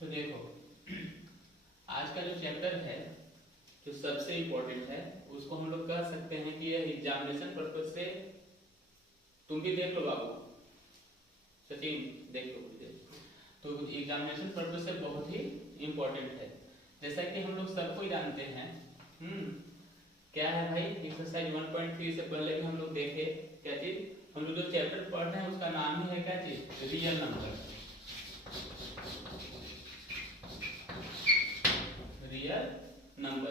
तो देखो आज का जो चैप्टर है जो सबसे इम्पोर्टेंट है उसको हम लोग कह सकते हैं कि यह एग्जामिनेशन पर्पज से, तुम भी देख लो बाबू, सचिन देख लो मुझे, तो एग्जामिनेशन पर्पज से बहुत ही इम्पोर्टेंट है। जैसा कि हम लोग सबको जानते हैं, क्या है भाई, एक्सरसाइज 1.3 से पहले भी हम लोग देखे क्या चीज, हम लोग जो चैप्टर पढ़ रहे हैं उसका नाम ही है क्या चीज, रियल नंबर।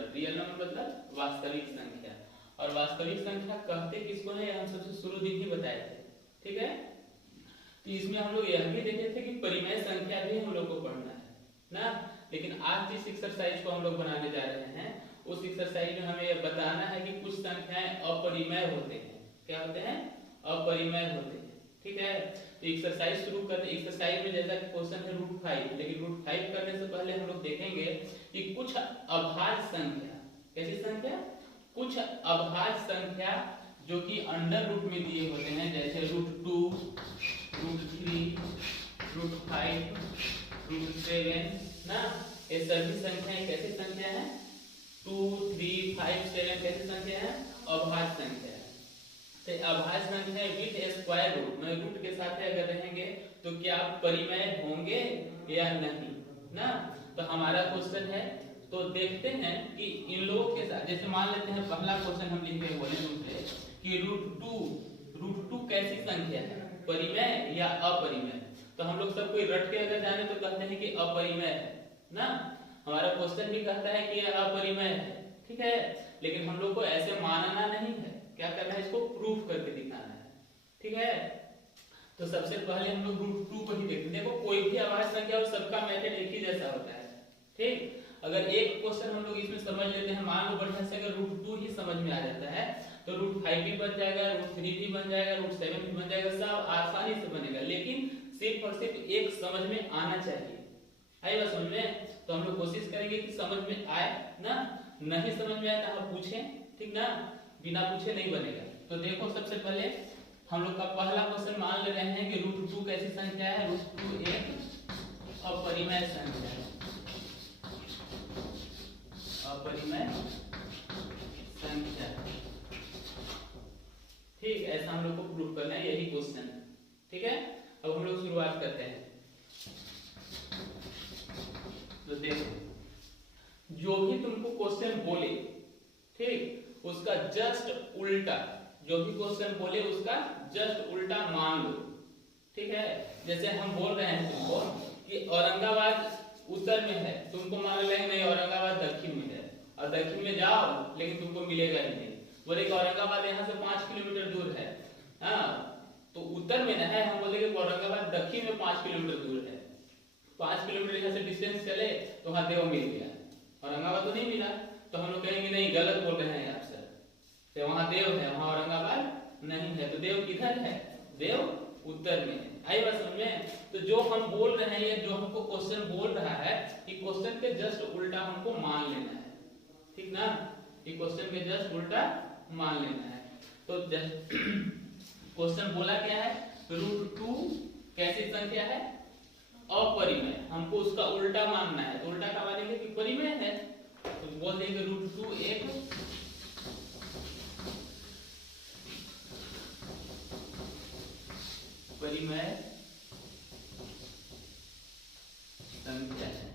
रियल नंबर मतलब वास्तविक संख्या, और वास्तविक संख्या कहते किसको है हम सबसे शुरू दिन ही बताए थे, ठीक है। तो इसमें हम लोग यह भी देखे थे कि परिमेय संख्या भी हम लोग को पढ़ना है ना, लेकिन आज जिस एक्सरसाइज को हम लोग बनाने जा रहे हैं उस एक्सरसाइज में हमें यह बताना है कि कुछ संख्याएं अपरिमेय होते हैं। क्या होते हैं? अपरिमेय होते हैं, ठीक है। तो एक्सरसाइज शुरू करते, एक्सरसाइज में जैसा कि क्वेश्चन है √5, लेकिन √5 करने से पहले हम लोग देखेंगे कि कुछ अभाज्य संख्या, कैसी संख्या, कुछ अभाज्य संख्या जो कि अंडर रूट में दिए होते हैं, जैसे √2, √3, √5, √7 ना, ये सभी संख्याएं कैसी संख्या है, 2, 3, 5, 7 कैसी संख्या है, अभाज्य संख्या है। तो अभाज्य संख्या विद स्क्वायर रूट में रूट के साथ अगर रहेंगे तो क्या परिमेय होंगे या नहीं ना। तो हमारा क्वेश्चन है, तो देखते हैं कि इन लोगों के साथ, जैसे मान लेते हैं पहला क्वेश्चन हम लिख के बोले कि √2 कैसी संख्या है, परिमेय या अपरिमेय। तो हम लोग सब कोई रट के अगर जाने तो कहते हैं कि अपरिमेय है ना, हमारा क्वेश्चन भी कहता है कि यह अपरिमेय है, ठीक है। लेकिन हम लोग को ऐसे मानना नहीं है, क्या करना है, इसको प्रूफ करके दिखाना है, ठीक है। तो सबसे पहले हम लोग √2 को ही देखते हैं। देखो कोई भी अभाज्य संख्या और सबका मेथड एक ही जैसा होता है, ठीक। अगर एक क्वेश्चन हम लोग इसमें समझ लेते हैं, मान लो बढ़िया से अगर √2 ही समझ में आ जाता है तो √5 भी बन जाएगा, √3 भी बन जाएगा, √7 भी बन जाएगा, सब आसानी से बनेगा। लेकिन सिर्फ और सिर्फ एक समझ में आना चाहिए, आई बात समझ में। तो हम लोग कोशिश करेंगे कि समझ में आए ना, नहीं समझ में आए तो आप पूछें, ठीक ना, बिना पूछे नहीं बनेगा। तो देखो सबसे पहले हम लोग का पहला क्वेश्चन मान ले रहे हैं कि √2 कैसी संख्या है, √2 एक अपरिमेय संख्या है, अपरिमेय संख्या, ठीक। ऐसा हम लोग को प्रूव करना है, यही क्वेश्चन है, ठीक है। अब हम लोग शुरुआत करते हैं। तो देखो जो भी तुमको क्वेश्चन बोले, ठीक, उसका जस्ट उल्टा, जो भी क्वेश्चन बोले उसका जस्ट उल्टा मान लो, ठीक है। जैसे हम बोल रहे हैं तुमको कि औरंगाबाद उत्तर में है, तुमको मान लेंगे नहीं औरंगाबाद दक्षिण में है, और दक्षिण में जाओ लेकिन तुमको मिलेगा ही नहीं। बोले कि औरंगाबाद यहाँ से 5 किलोमीटर दूर है, हाँ, तो उत्तर में ना है, हम बोलेंगे औरंगाबाद दक्षिण में 5 किलोमीटर दूर है। 5 किलोमीटर यहाँ से डिस्टेंस चले तो वहां देव मिल गया, औरंगाबाद तो नहीं मिला। तो हम लोग कहेंगे नहीं, गलत बोल रहे हैं आप सर, तो वहां देव है, वहां औरंगाबाद नहीं है। तो देव किधर है, देव उत्तर में है, आई बात समझ में। तो जो हम बोल रहे हैं, ये जो हमको क्वेश्चन बोल रहा है, कि क्वेश्चन के जस्ट उल्टा हमको मान लेना है, ठीक ना, ये क्वेश्चन के जस्ट उल्टा मान लेना है। तो क्वेश्चन बोला क्या है, √2 कैसी संख्या है, अपरिमेय, हमको उसका उल्टा मानना है। तो उल्टा का मानेंगे कि परिमेय है, तो बोल देंगे √2 एक परिमेय संख्या है।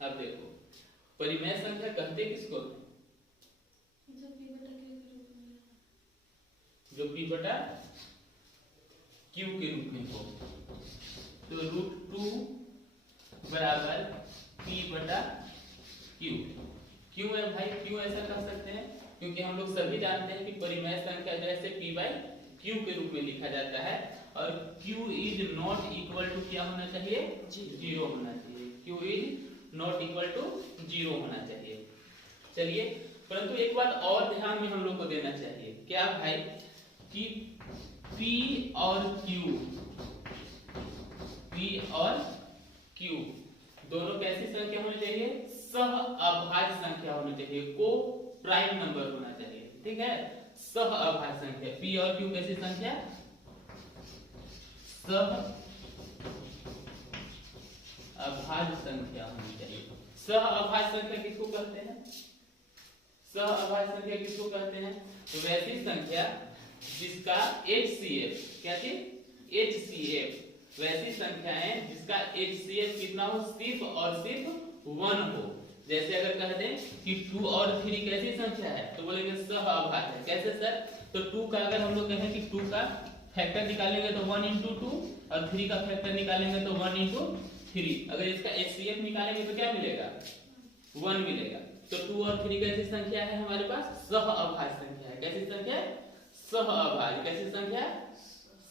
अब देखो परिमेय संख्या कहते किसको, जो P बटा Q के रूप में हो। तो √2 बराबर P बटा Q। क्यों है भाई, क्यों ऐसा कर सकते हैं, क्योंकि हम लोग सभी जानते हैं कि परिमेय संख्या जैसे P/Q के रूप में लिखा जाता है, और Q is not equal to क्या होना चाहिए, 0 होना चाहिए। Q is not equal to 0 होना चाहिए। चलिए, परंतु एक बात और ध्यान में हम लोग को देना चाहिए, क्या भाई, कि P और Q दोनों कैसी संख्या होनी चाहिए, सह अभाज्य संख्या होनी चाहिए, को प्राइम नंबर होना चाहिए, ठीक है। सह अभाज्य संख्या P और Q कैसी संख्या, अभाज्य संख्या होनी चाहिए। सह अभाज्य संख्या किसको कहते हैं? सह अभाज्य संख्या किसको कहते हैं? तो वैसी संख्या जिसका HCF, क्या चीज? HCF, वैसी संख्याएं जिसका HCF कितना हो? सिर्फ और सिर्फ 1 हो। जैसे अगर कह दें कि 2 और 3 कैसी संख्या है, तो बोलेंगे सह अभाज्य है। कैसे सर? तो 2 का अगर हम लोग कहें कि 2 का फैक्टर निकालेंगे तो 1 × 2 और 3 का फैक्टर निकालेंगे तो 1 × 3। अगर इसका HCF निकालेंगे तो क्या मिलेगा? 1 मिलेगा। तो 2 और 3 कैसी संख्या है हमारे पास? सह अभाज्य संख्या है। कैसी संख्या है? सह अभाज्य। कैसी संख्या?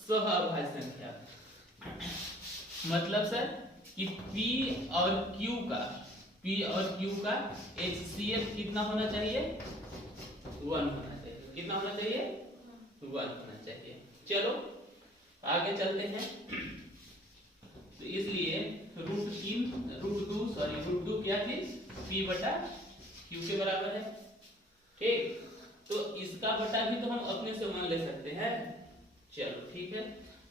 सह अभाज्य संख्या। मतलब सर कि P और Q का HCF कितना होना चाहिए? 1 होना चाहिए। कितना होना चाहिए? 1 होना चाहिए। चलो आगे चलते हैं। तो इसलिए √2 क्या चीज? P/Q के बराबर है। ठीक, तो इसका बटा भी तो हम अपने से मान ले सकते हैं। चलो ठीक है,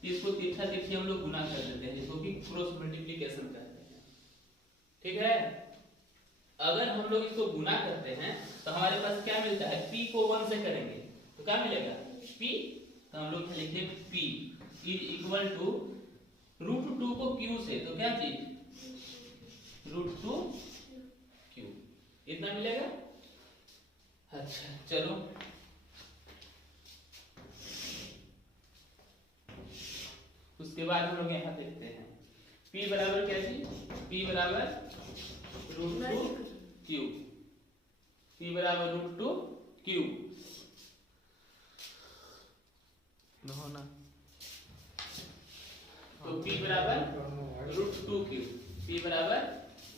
इसको तिरछा तिरछी हम लोग गुना कर देते हैं, जिसको कि क्रॉस मल्टीप्लिकेशन कहते हैं। ठीक है, अगर हम लोग इसको गुना करते हैं तो हमारे पास क्या मिलता है? P को 1 से करेंगे तो क्या मिलेगा? P, तो हम लोग लिखेंगे P = √2 को Q से, तो क्या चीज? √2Q, इतना मिलेगा। अच्छा चलो उसके बाद हम लोग यहाँ देखते हैं P बराबर क्या चीज? P बराबर √2Q। P बराबर √2Q तो P बराबर √2Q। P बराबर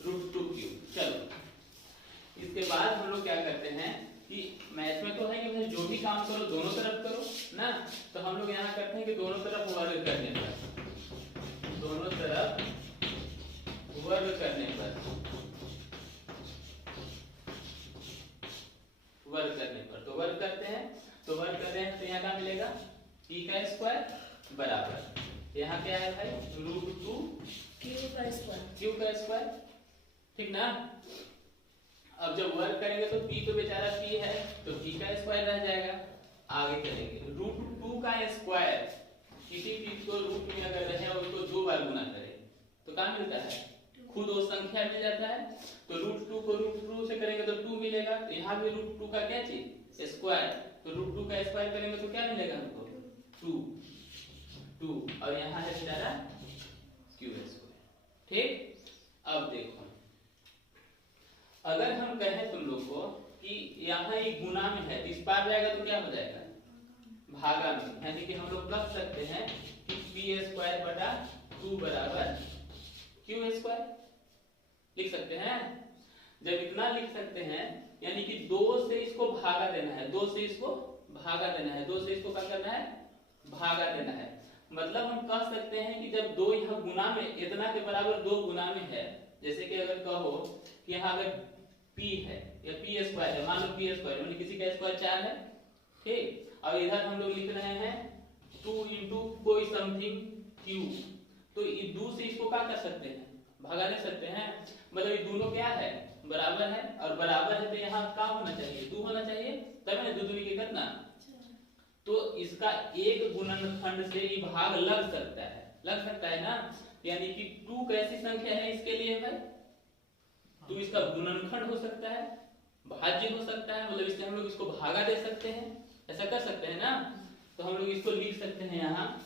√2Q। चलो इसके बाद हम लोग क्या करते हैं कि मैथ में तो है कि भाई जो भी काम करो दोनों तरफ करो ना, तो हम लोग यहाँ करते हैं कि दोनों तरफ वर्ग करने पर, दोनों तरफ वर्ग करने पर, वर्ग करने पर तो वर्ग करते हैं तो यहाँ क्या मिलेगा? P का स्क्वायर बराबर यहाँ क्या है भाई? √2Q का स्क्वायर। ठीक ना? अब जब वर्ग करेंगे तो P तो बेचारा P है तो P का स्क्वायर रह जाएगा। आगे चलेंगे, √2 का स्क्वायर, किसी चीज को रूट में अगर रहे और उसको 2 बार गुना करें तो क्या मिलता है? खुद वो संख्या मिल जाता है। तो √2 को √2 से करेंगे तो 2 मिलेगा। तो यहाँ भी √2 का क्या चीज? स्क्वायर। तो √2 का स्क्वायर करेंगे तो क्या मिलेगा हमको? 2 और यहाँ है बेचारा Q स्क्वायर। ठीक, अब देखो अगर हम कहें तुम लोग को कि यहाँ ये गुना में है, इस पार जाएगा तो क्या हो जाएगा? भागा में, यानी कि हम लोग लिख सकते हैं कि P²/2 बराबर Q स्क्वायर लिख सकते हैं। जब इतना लिख सकते हैं यानी कि 2 से इसको भागा देना है, 2 से इसको भागा देना है, 2 से इसको क्या करना है? भागा देना है। मतलब हम कह सकते हैं कि जब 2 यहाँ गुना में इतना के बराबर 2 गुना में है, जैसे कि अगर कहो कि यहाँ अगर P है या P² है, मान लो P² मतलब किसी का स्क्वायर 4 है। ठीक, और इधर हम लोग लिख रहे हैं 2 × कोई समथिंग Q, तो ये 2 से इसको क्या कर सकते हैं? भगा दे सकते हैं। मतलब ये दोनों क्या है? बराबर है, और बराबर है तो यहाँ क्या होना चाहिए? 2 होना चाहिए, तब है 2 दूनी के कितना? तो इसका एक गुणनखंड से ये भाग लग सकता है ना। यानी कि 2 कैसी संख्या है इसके लिए भाई? 2 इसका गुणनखंड हो सकता है, भाज्य हो सकता है, मतलब इससे हम लोग इसको भागा दे सकते हैं, ऐसा कर सकते हैं ना। तो हम लोग इसको लिख सकते हैं यहाँ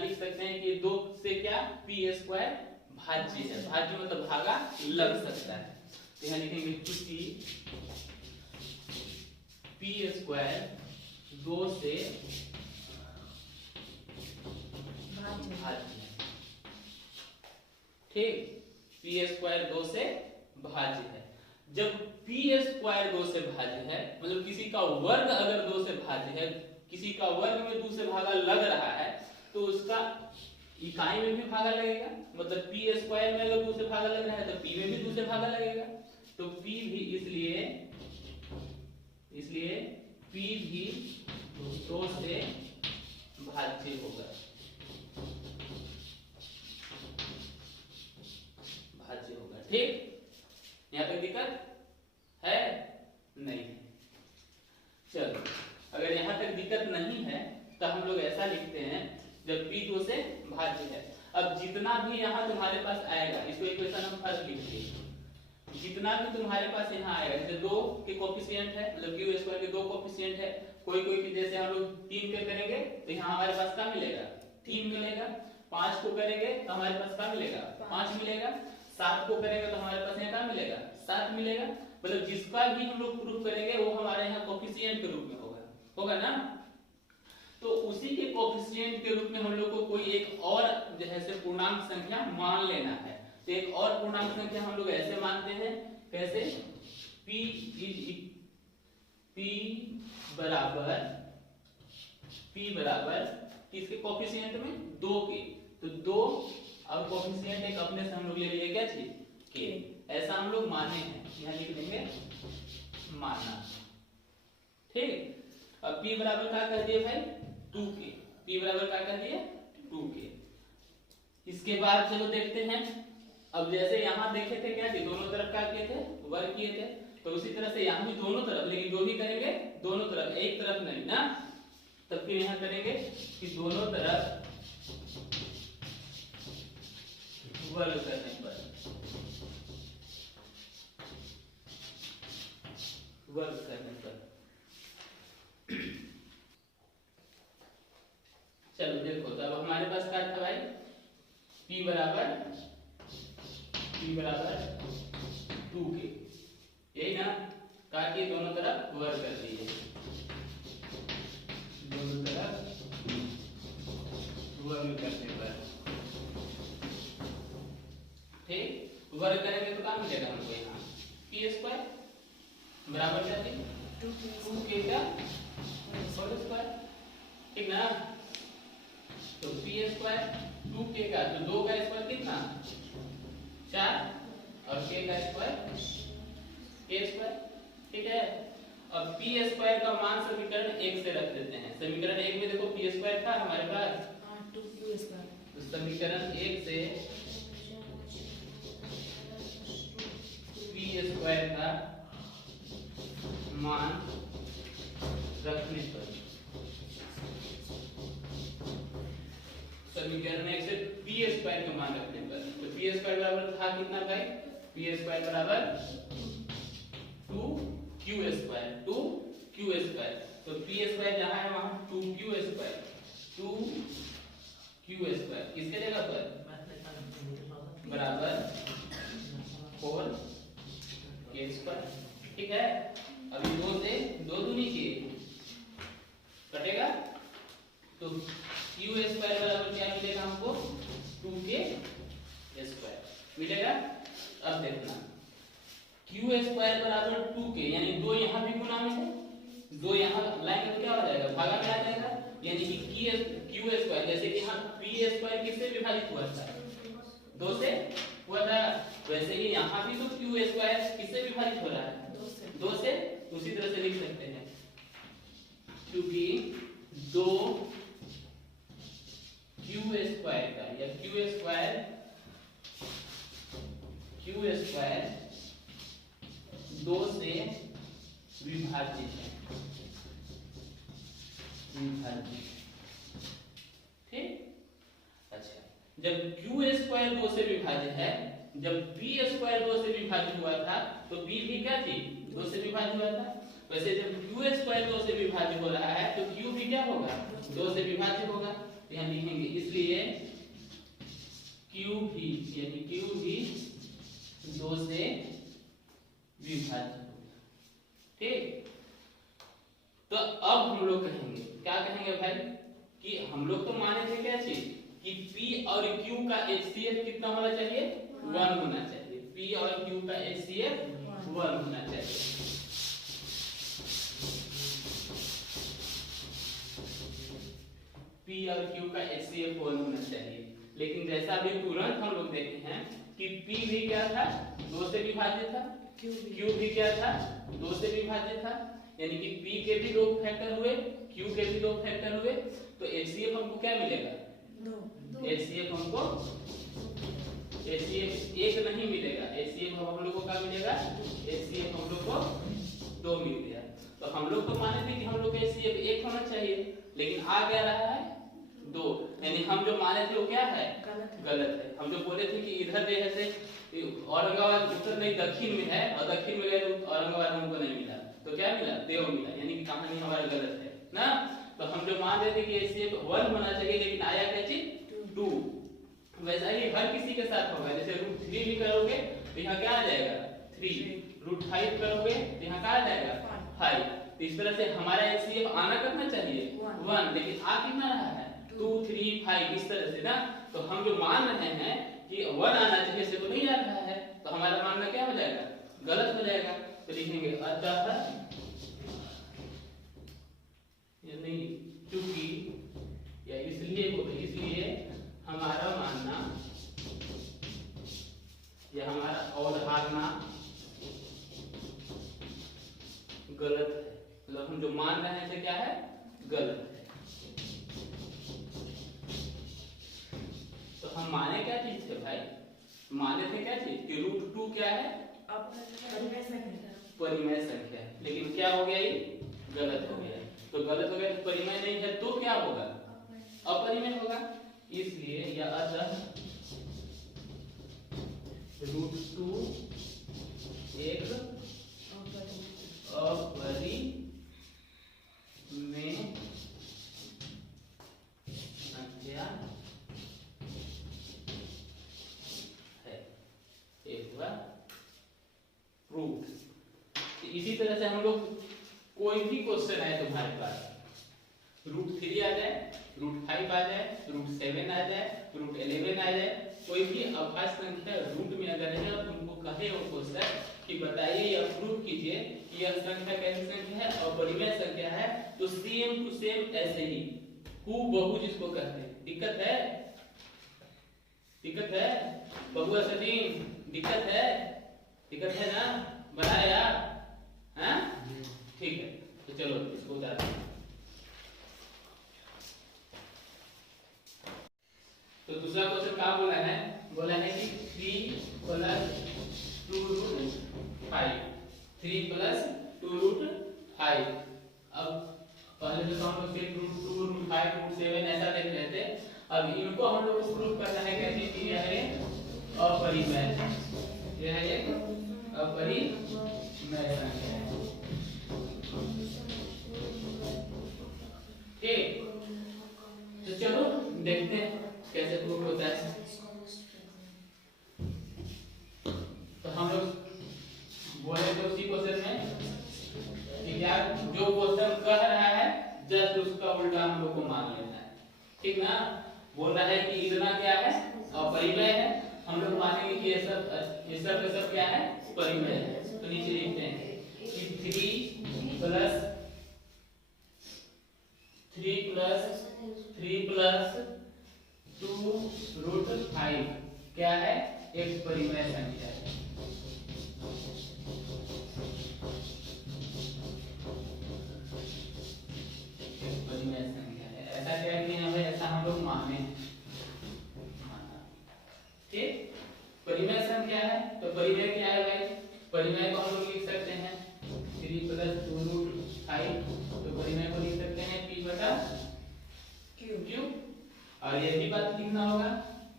लिख सकते हैं कि 2 से क्या? P² भाज्य है, भाज्य मतलब भागा लग सकता है। तो यहाँ लिखेंगे चूंकि P² 2 से भाज्य, ठीक, P² 2 से भाज्य है। जब P² 2 से भाज्य है, मतलब किसी का वर्ग अगर 2 से भाज्य है, किसी का वर्ग में 2 से भागा लग रहा है, तो उसका इकाई में भी भागा लगेगा। मतलब P² में अगर 2 से भागा लग रहा है तो P में भी 2 से भागा लगेगा। तो P भी इसलिए P भी 2 से भाज्य होगा, भाज्य होगा। ठीक, यहाँ तक दिक्कत है? नहीं है। चलो, अगर यहाँ तक दिक्कत नहीं है तो हम लोग ऐसा लिखते हैं, जब P 2 से भाज्य है, अब जितना भी यहाँ तुम्हारे पास आएगा, इसको इक्वेशन हम फर्स्ट लिखिए, जितना भी तुम्हारे पास यहाँ आएगा, जैसे 2 के कोफिशिएंट है, मतलब क्यू स्क्वायर के 2 कोफिशिएंट है, कोई कोई की जैसे हम लोग 3 के करेंगे तो यहाँ हमारे पास क्या मिलेगा? 3 मिलेगा। 5 को करेंगे तो हमारे पास क्या मिलेगा? 5 मिलेगा। 7 को करेंगे तो हमारे पास यहाँ क्या मिलेगा? 7 मिलेगा। मतलब जिसका भी हम लोग प्रूफ करेंगे वो हमारे यहाँ कोफिशिएंट के रूप में होगा ना। तो उसी के कोफिशिएंट के रूप में हम लोग को कोई एक और जैसे पूर्णांक संख्या मान लेना है। तो एक और पूर्णांक संख्या हम लोग ऐसे मानते हैं, कैसे? P बराबर किसके कोफिशिएंट में? 2 के। तो 2 और कोफिशिएंट एक अपने से हम लोग ले लिए, क्या चीज? के। ऐसा हम लोग माने हैं, यहाँ लिख देंगे माना। ठीक, अब P बराबर क्या कर दिए भाई? 2 के। P बराबर क्या कर दिए? 2 के। इसके बाद चलो देखते हैं, अब जैसे यहाँ देखे थे क्या, दोनों तरफ क्या किए थे? वर्ग किए थे। तो उसी तरह से यहाँ भी दोनों तरफ, लेकिन जो भी करेंगे दोनों तरफ, एक तरफ नहीं ना। तब फिर यहाँ करेंगे कि दोनों तरफ वर्ग करने पर, वर्ग करने पर। चलो देखो, तब हमारे पास क्या था भाई? P बराबर 2 के, यही ना? ताकि दोनों तरफ वर्ग कर दिए, दोनों तरफ वर्ग करने पर। ठीक, वर्ग करेंगे तो क्या मिलेगा हमको? यहाँ P स्क्वायर बराबर क्या थी? 2 के का होल स्क्वायर। ठीक ना? तो P स्क्वायर 2 के का, तो 2 का स्क्वायर कितना? 4, और k का स्क्वायर k स्क्वायर। ठीक है, अब P स्क्वायर का मान समीकरण 1 से रख देते हैं। समीकरण 1 में देखो P स्क्वायर था हमारे पास, 2q स्क्वायर। तो समीकरण 1 से P स्क्वायर का मान रखने पर, समीकरण 1 से P स्क्वायर का मान रखने पर, तो P स्क्वायर बराबर था कितना भाई? P स्क्वायर बराबर 2q स्क्वायर, 2q स्क्वायर। तो P स्क्वायर जहां है वहां 2q स्क्वायर, 2q स्क्वायर किसके जगह पर? बराबर 4k स्क्वायर। ठीक है, अभी 2 से 2 दूनी के कटेगा, तो q स्क्वायर बराबर क्या मिलेगा हमको? 2k स्क्वायर मिलेगा। अब देखना, q स्क्वायर बराबर 2k, यानी 2 यहाँ भी गुना में है, 2 यहाँ लाएंगे तो क्या हो जाएगा? भागा में आ जाएगा। यानी कि q स्क्वायर, जैसे कि यहाँ p स्क्वायर किससे विभाजित हुआ था? 2 से हुआ था, वैसे ही यहाँ भी तो q स्क्वायर किससे विभाजित हो रहा है? 2 से। उसी तरह से लिख सकते हैं, क्योंकि 2 q स्क्वायर का, या q स्क्वायर 2 से विभाजित है, ठीक। अच्छा, जब q स्क्वायर 2 से विभाजित है, जब p स्क्वायर 2 से विभाजित हुआ था, तो p भी क्या थी? 2 से विभाजित हुआ था। वैसे जब q स्क्वायर 2 से विभाजित हो रहा है, तो q भी क्या होगा? 2 से विभाजित होगा। तो यहाँ लिखेंगे, इसलिए q भी, यानी q भी 2 से विभाजित होगा। ठीक, तो अब हम लोग कहेंगे, क्या कहेंगे भाई? कि हम लोग तो माने थे क्या चीज? कि P और Q का HCF कितना होना चाहिए? 1 होना चाहिए। P और Q का HCF 1 होना चाहिए। P और Q का HCF 1 होना चाहिए। लेकिन जैसा अभी तुरंत हम लोग देखे हैं कि P भी क्या था? 2 से विभाजित था, Q भी क्या था? 2 से विभाजित था। यानी कि P के भी 2 फैक्टर हुए, Q के भी 2 फैक्टर हुए, तो HCF हमको क्या मिलेगा? HCF हमको HCF एक नहीं मिलेगा, HCF हम लोग को क्या मिलेगा? HCF हम लोग को 2 मिल गया। तो हम लोग तो माने थे कि हम लोग का HCF 1 होना चाहिए, लेकिन आ क्या रहा है? 2। यानी हम जो माने थे वो क्या है? गलत है। हम जो बोले थे कि इधर जैसे औरंगाबाद उत्तर नहीं दक्षिण में है और दक्षिण में गए तो औरंगाबाद हमको नहीं मिला, तो क्या मिला? देव मिला, यानी कि कहानी हमारी गलत है ना। तो हम जो मान रहे थे कि HCF 1 होना चाहिए, लेकिन आया क्या चीज? 2। वैसा ही हर किसी के साथ होगा। जैसे √3 भी करोगे तो यहाँ क्या आ जाएगा? 3। √5 करोगे तो यहाँ क्या आ जाएगा? 5। तो इस तरह से हमारा HCF आना कितना चाहिए? 1, लेकिन आ कितना रहा है? 2, 3, 5 इस तरह से ना। तो हम जो मान रहे हैं कि 1 आना चाहिए, से तो नहीं आ रहा है, तो हमारा मानना क्या हो जाएगा? गलत हो जाएगा। तो लिखेंगे अतः यानी चूंकि या इसलिए हमारा मानना या हमारा अवधारणा गलत है। मतलब हम जो मान रहे हैं क्या है? गलत है। तो हम माने क्या चीज थे भाई? माने थे क्या चीज? कि √2 क्या है? परिमेय संख्या। लेकिन क्या हो गया? ये गलत हो गया। तो गलत हो गया तो परिमेय नहीं है तो क्या होगा? अपरिमेय होगा। इसलिए या अतः √2 एक अपरिमेय संख्या है। एक हुआ प्रूफ। इसी तरह से हम लोग कोई भी क्वेश्चन है तुम्हारे पास, √3 आ जाए, √5 आ जाए, √7 आ जाए, √11 आ जाए, कोई भी अभाज्य संख्या रूट में अगर है और तुमको कहे वो क्वेश्चन कि बताइए या प्रूफ कीजिए कि यह संख्या कैसी संख्या है और परिमेय संख्या है, तो सेम टू सेम ऐसे ही हूबहू जिसको कहते हैं। दिक्कत है? दिक्कत है? बहुआ सचिन दिक्कत है? दिक्कत है ना? बनाए यार? हाँ ठीक है, तो चलो इसको उतारते हैं। तो दूसरा क्वेश्चन क्या बोला है? बोला है कि 3 + 2√5, 3 + 2√5। अब पहले तो हम लोग सिर्फ √2, √5, √7 ऐसा देख रहे थे। अब इनको हम लोग प्रूफ करना है कैसे कि यह है अपरिमेय है, यह है एक अपरिमेय संख्या है। ठीक, तो चलो देखते हैं कैसे प्रूफ होता है। तो हम लोग बोले थे उसी क्वेश्चन में कि क्या जो क्वेश्चन कह रहा है जस्ट उसका उल्टा हम लोग को मान लेना है। ठीक ना? बोल रहा है कि इतना क्या है? अपरिमेय है। हम लोग मानेंगे कि ये सब क्या है? परिमेय है। तो नीचे लिखते हैं कि 3 + 2√5 क्या है? एक परिमेय संख्या है। एक परिमेय संख्या है। ऐसा क्या कि हमें ऐसा हम लोग माने। ठीक, परिमेय संख्या है तो परिमेय क्या है भाई? परिमेय को हम लोग लिख सकते हैं 3 + 2√5, तो परिमेय को लिख सकते हैं P/Q। और ये भी बात लिखना होगा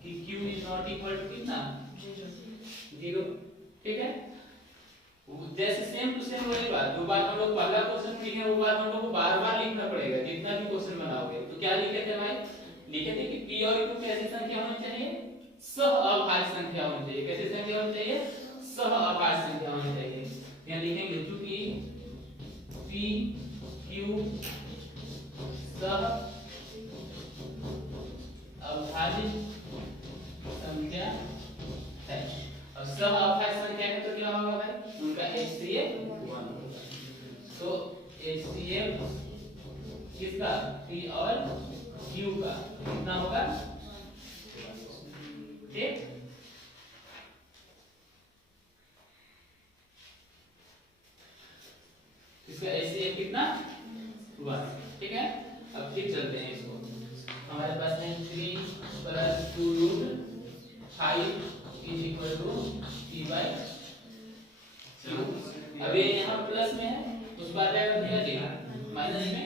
कि Q ≠ कितना? 0। ठीक है, जैसे सेम टू सेम वही बात। जो बात हम लोग पहला क्वेश्चन लिखे वो बात हम लोग को बार-बार लिखना पड़ेगा जितना भी क्वेश्चन बनाओगे। तो क्या लिखे थे भाई? लिखे थे कि P और Q कैसी संख्या होनी चाहिए? सह अभाज्य संख्या होनी चाहिए। कैसी संख्या होनी चाहिए? सह अभाज्य संख्या होनी चाहिए। यहाँ लिखेंगे चूंकि P Q सह अभाज्य संख्या है। अब सह अभाज्य संख्या है तो क्या होगा भाई? उनका HCF 1 होगा। तो HCF किसका? P और Q का कितना होगा? ठीक, इसका HCF ये कितना 1, ठीक है। अब फिर चलते हैं इसको, हमारे पास है 3 + 2 root 5 is equal to p/q। अब ये यहाँ प्लस में है, उस बार जाएगा भैया माइनस में।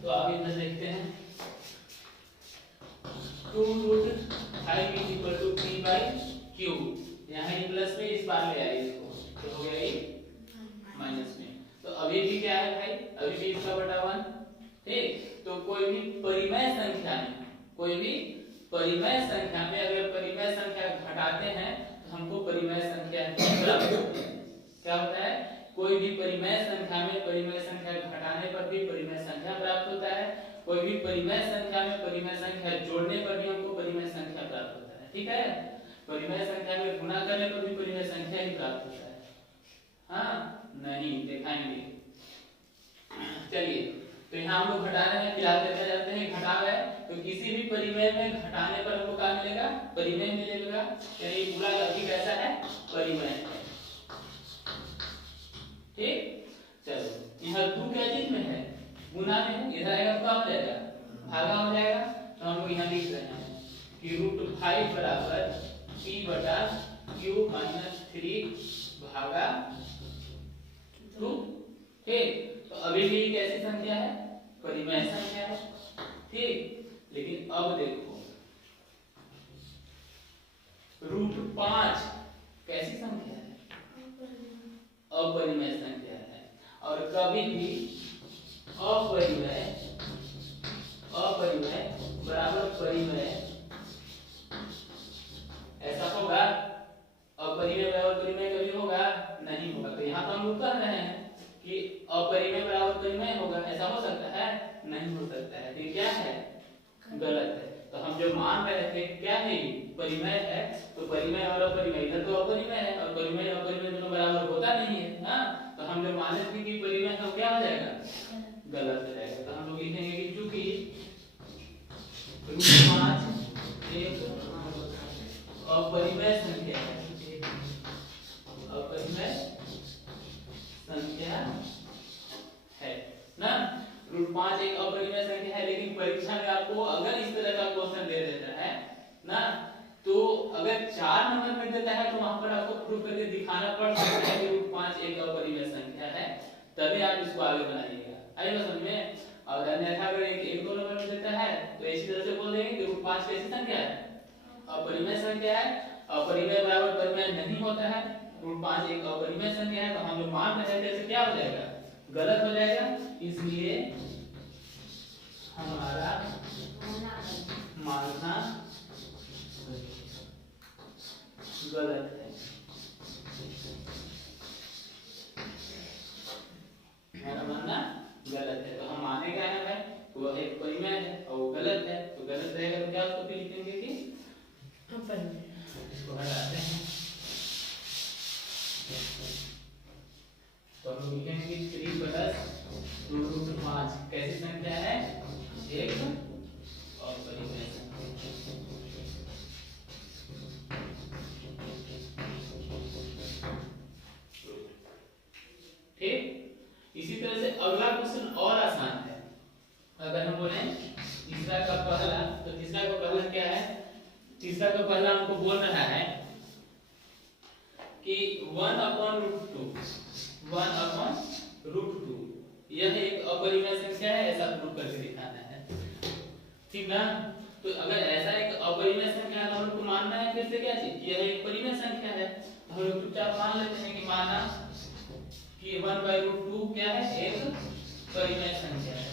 तो आप इधर देखते हैं 2 root 5 is equal to p/q। यहाँ ये प्लस में, इस बार ले आए इसको, तो हो गया ये माइनस में। तो अभी भी क्या है भाई, अभी भी इसका बटा 1, ठीक। तो कोई भी परिमेय संख्या में, कोई भी परिमेय संख्या में अगर परिमेय संख्या घटाते हैं तो हमको परिमेय संख्या प्राप्त होती है। क्या होता है, कोई भी परिमेय संख्या में परिमेय संख्या घटाने पर भी परिमेय संख्या प्राप्त होता है, कोई भी परिमेय संख्या में परिमेय संख्या जोड़ने पर भी हमको परिमेय संख्या प्राप्त होता है, ठीक है। परिमेय संख्या में गुणा करने पर भी परिमेय संख्या ही प्राप्त होता है। हाँ नहीं दिखाएंगे, चलिए। तो यहाँ हम लोग घटाने में फिलहाल करते जाते हैं, घटाव है तो किसी भी परिमेय में घटाने पर हमको क्या मिलेगा, परिमेय मिलेगा। यानी पूरा अभी कैसा है, परिमेय है, ठीक। चलो यहाँ 2 क्या चीज में है, गुना में है, इधर आएगा क्या हो जाएगा, भागा हो जाएगा। तो हम लोग यहाँ लिख रहे हैं कि √5 बराबर p/q - 3 भागा 2, ठीक। तो अभी भी कैसी संख्या है, परिमेय संख्या है, ठीक। लेकिन अब देखो √5 कैसी संख्या है, अपरिमेय संख्या है। और कभी भी अपरिमेय बराबर परिमेय ऐसा होगा, अपरिमेय बराबर परिमेय कभी होगा नहीं होगा। तो यहाँ तो हम लोग कह रहे हैं कि अपरिमेय बराबर परिमेय होगा, ऐसा हो सकता है, नहीं हो सकता है। ये क्या है, गलत है। तो हम जो मान रहे थे क्या है, परिमेय है, तो परिमेय और अपरिमेय, इधर तो अपरिमेय है और परिमेय अपरिमेय दोनों बराबर होता नहीं है ना। तो हम जो माने थे कि परिमेय है, क्या हो जाएगा, गलत हो जाएगा। तो हम लोग लिखेंगे कि चूंकि √5 एक अपरिमेय संख्या है, अपरिमेय संख्या है ना। √5 एक अपरिमेय संख्या है, लेकिन परीक्षा में आपको अगर इस तरह का क्वेश्चन दे देता है ना, तो अगर 4 नंबर में देता है तो वहां पर आपको प्रूफ करके दिखाना पड़ सकता है कि √5 एक अपरिमेय संख्या है, तभी आप इसको आगे बनाइएगा। आइए समझ में। और अन्यथा अगर 1-2 नंबर में देता है तो इसी तरह से बोल देंगे कि √5 कैसी संख्या है, अपरिमेय संख्या है। अपरिमेय बराबर परिमेय नहीं होता है, √5 एक अपरिमेय संख्या है। तो हम जो मान रहे थे ऐसे क्या हो जाएगा, गलत हो जाएगा। इसलिए हमारा मानना गलत है, हमारा मानना गलत है। तो हम माने क्या है भाई, वो एक परिमेय है और वो गलत है। तो गलत रहेगा तो क्या उसको फिर लिखेंगे कि अपरिमेय। इसको हटाते हैं तो हम लिखेंगे कि 3 + 2 √5 कैसी संख्या है, एक अपरिमेय संख्या। ठीक। इसी तरह से अगला क्वेश्चन और आसान है। अगर हम बोले तीसरा का पहला, तो तीसरा का पहला क्या है, तीसरा का पहला हमको बोल रहा है कि 1/√2 यह एक अपरिमेय संख्या है, ऐसा प्रूव करके दिखाना है, ठीक ना। तो अगर ऐसा एक अपरिमेय संख्या है तो हम लोग को मानना है फिर से क्या चीज, यह एक परिमेय संख्या है। तो हम लोग चुपचाप मान लेते हैं कि माना कि 1/√2 क्या है, एक परिमेय संख्या है,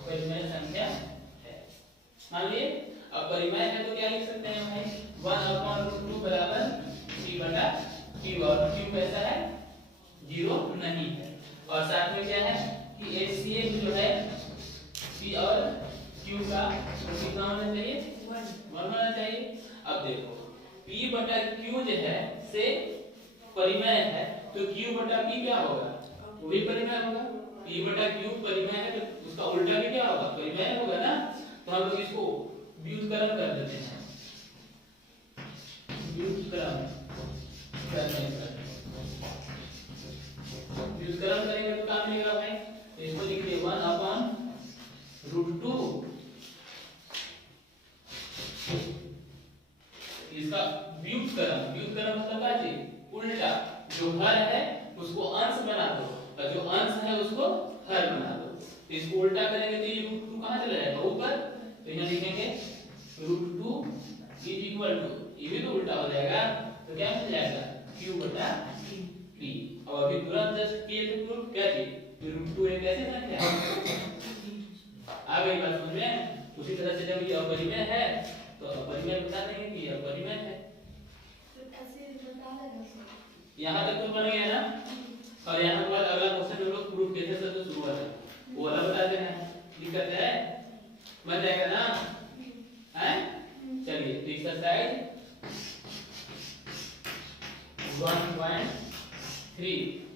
परिमेय संख्या है, मान लिए। अब परिमेय है तो क्या लिख सकते हैं भाई, 1/√2 बराबर p/q। और q कैसा है, 0 नहीं है। और साथ में क्या है कि HCF जो है p और q का कितना होना चाहिए, 1 होना चाहिए। अब देखो p/q जो है से परिमेय है, तो q/p क्या होगा, वो भी परिमेय होगा। p/q परिमेय है तो उसका उल्टा भी क्या होगा, परिमेय होगा ना। तो हम लोग इसको व्युत्क्रम कर देते हैं, व्युत्क्रम क्यूब का मतलब क्या चीज उल्टा, जो हर है उसको अंश बना दो और जो अंश है उसको हर बना दो। तो इसको उल्टा करेंगे तो ये √2 कहां चला जाएगा ऊपर, तो यहां लिखेंगे √2 इज इक्वल टू, ये भी तो उल्टा हो जाएगा तो क्या मिल जाएगा q बटा p। अब अभी तुरंत जस्ट किए थे प्रूफ क्या चीज √2 एक ऐसी संख्या आ गई बात समझ में। उसी तरह से जब ये अपरिमेय है तो अपरिमेय बता देंगे कि ये अपरिमेय है, तो ऐसे बता देना सर। यहाँ तक तो बन गया ना। और यहाँ के बाद अगला क्वेश्चन जो लोग प्रूफ कैसे से तो शुरू होता है वो वाला बता देना है, दिक्कत है बन जाएगा ना है। चलिए तो एक्सरसाइज 1.3